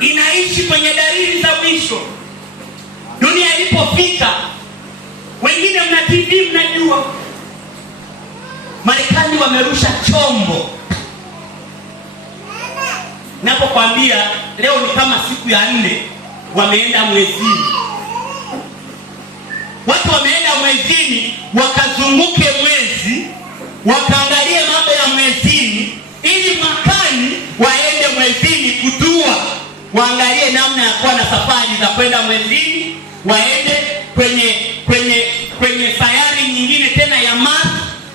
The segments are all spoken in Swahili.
inaishi kwenye dalili za mwisho. Dunia ilipofika, wengine mna TV mnajua, Marekani wamerusha chombo. Napokwambia leo ni kama siku ya 4 wameenda mwezini. Watu wameenda mwezini wakazunguke mwezi, wakaangalie mambo ya mwezini, ili mwakani waende mwezini kutua, waangalie namna ya kuwa na safari za kwenda mwezini, waende kwenye sayari nyingine tena ya Mars,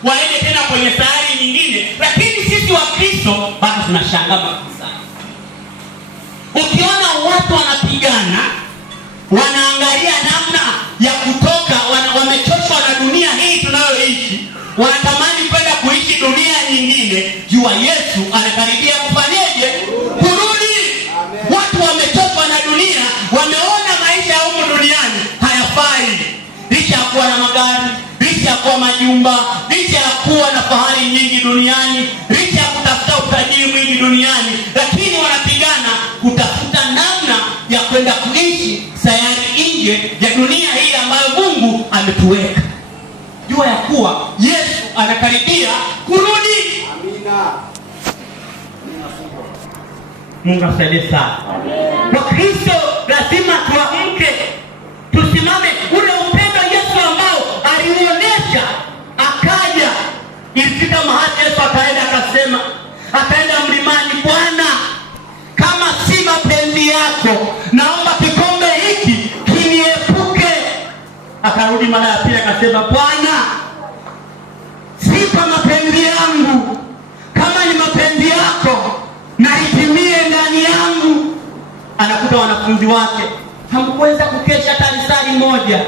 waende tena kwenye sayari nyingine. Lakini sisi wa Kristo bado tunashangaa kabisa. Ukiona watu wanapigana, wanaangalia namna ya kutoka, wamechoshwa na dunia hii tunayoishi, wanatamani kwenda kuishi dunia nyingine, jua Yesu anakaribia kufanyeje? Kurudi. Watu wamechoshwa na dunia, wameona maisha ya humu duniani hayafai. Licha ya kuwa na magari, licha ya kuwa majumba, licha ya kuwa na fahari nyingi duniani, licha ya kutafuta utajiri mwingi duniani, lakini wanapigana kutafuta namna ya kwenda kuishi sayari nje ya dunia hii ambayo Mungu ametuweka. Jua ya kuwa Yesu anakaribia kurudi. Amina. Mungu asaidie sana. Kwa Kristo lazima tuamke, tusimame ule upendo Yesu ambao aliuonesha, akaja. Ilifika mahali Yesu akaenda akasema, akaenda mlimani, Bwana, kama si mapenzi yako, naomba kikombe hiki kiniepuke. Akarudi mara ya pili akasema, Bwana, si kwa mapenzi yangu, kama ni mapenzi yako na itimie ndani yangu. Anakuta wanafunzi wake hamkuweza kukesha hata risali moja.